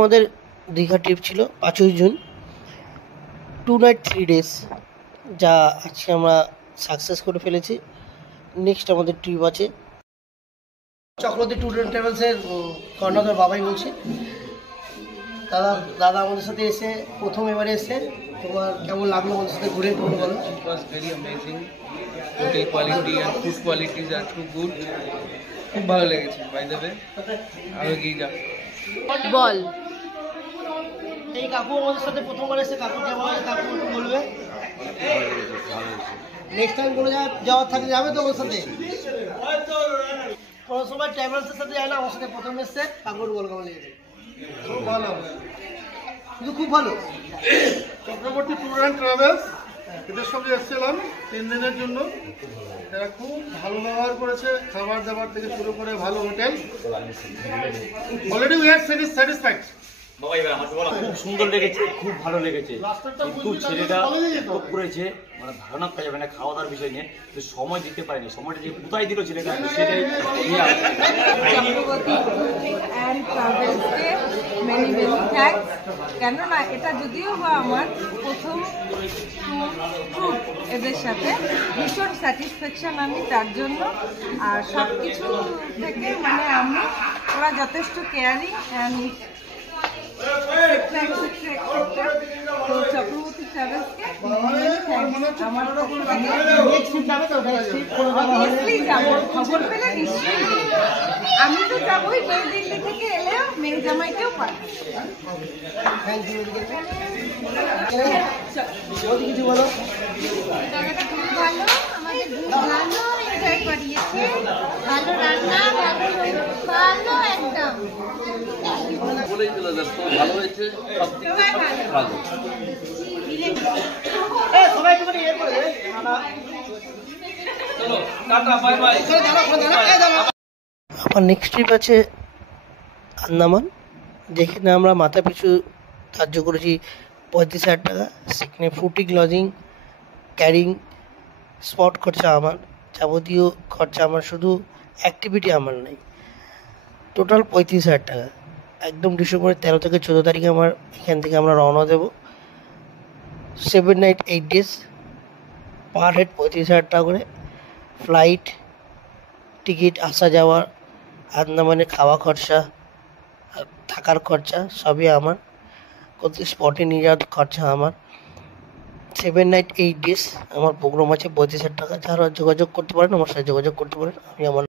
আমাদের দীঘা ট্রিপ ছিল 5ই June, 2 night 3 days, যা আজকে আমরা সাকসেস করে ফেলেছি। নেক্সট আমাদের ট্রিপ আছে চক্রবর্তী ট্যুর অ্যান্ড ট্রাভেলসের কর্ণধার বাবাই বলছি। দাদা আমাদের সাথে এসে প্রথম এবারে এসে তোমার কেমন লাগলো আমাদের সাথে ঘুরে একটু বলো। It was very amazing. Hotel quality and food qualities are too good. খুব ভালো লেগেছে বাই দ্য ওয়ে। আরো কি যা বল। এই কাকু আমাদের সাথে প্রথমবার এসে কাকু কেমন লাগে কাকু একটু বলবে। নেক্সট টাইম কোনো জায়গায় যাওয়ার থাকলে যাবে তো ওর সাথে? কোনো সময় ট্রাভেলসের সাথে যায় না, আমার সাথে প্রথম এসছে কাকুর বল কেমন লেগেছে? খুব ভালো, কিন্তু খুব ভালো। চক্রবর্তী ট্যুর অ্যান্ড ট্রাভেলস এদের সঙ্গে এসেছিলাম 3 দিনের জন্য। এরা খুব ভালো ব্যবহার করেছে, খাবার দাবার থেকে শুরু করে ভালো hotel. Already we are satisfied. খুব সুন্দর লেগেছে, খুব ভালো লেগেছে, কিন্তু ছেলেটা খুব করেছে, মানে ধারণা করা যাবে না খাওয়া দাওয়ার বিষয় নিয়ে, কিন্তু সময় দিতে পারেনি। সময়টা যে কোথায় দিল ছেলেটা সেটাই কেননা এটা যদিও বা আমার প্রথম ট্যুর এদের সাথে, ভীষণ স্যাটিসফ্যাকশন আমি তার জন্য। আর সব কিছু থেকে মানে ওরা যথেষ্ট কেয়ারিং অ্যান্ড চক্রবর্তী ট্রাভেলসকে আমার খবর পেলে নিশ্চয়ই আমি তো যাবোই, মেয়ে দিল্লি থেকে এলেও মেয়ে জামাইকেও পাই। কিছু বলো। জায়গাটা খুব ভালো, আমাদের ভালো এনজয় করিয়েছে, ভালো রান্না, ভালো একদম বলেই দিল যে তো ভালো হয়েছে, সব দিক থেকে ভালো। সবাই একটু ইয়ে করে দেবে। চলো টাটা বাই বাই। আমার নেক্সট ট্রিপ আছে আন্দামান, যেখানে আমরা মাথা পিছু ধার্য করেছি 35,000 টাকা। সেখানে ফুটিং, লজিং, ক্যারিং, স্পট খরচা আমার, যাবতীয় খরচা আমার, শুধু অ্যাক্টিভিটি আমার নেই। টোটাল 35,000 টাকা। একদম ডিসেম্বরের 13 থেকে 14 তারিখে এখান থেকে আমরা রওনা দেব। 7 নাইট 8 ডেজ, পার হেড 35,000 টাকা করে। ফ্লাইট টিকিট, আসা যাওয়া, আন্দামানে খাওয়া খরচা, থাকার খরচা সবই আমার। কোথাও স্পটে নিয়ে যাওয়ার খরচা আমার। 7 নাইট 8 ডেজ আমার প্রোগ্রাম আছে 35,000 টাকা। যারা যোগাযোগ করতে পারেন আমার সাথে যোগাযোগ করতে পারেন। আমি আমার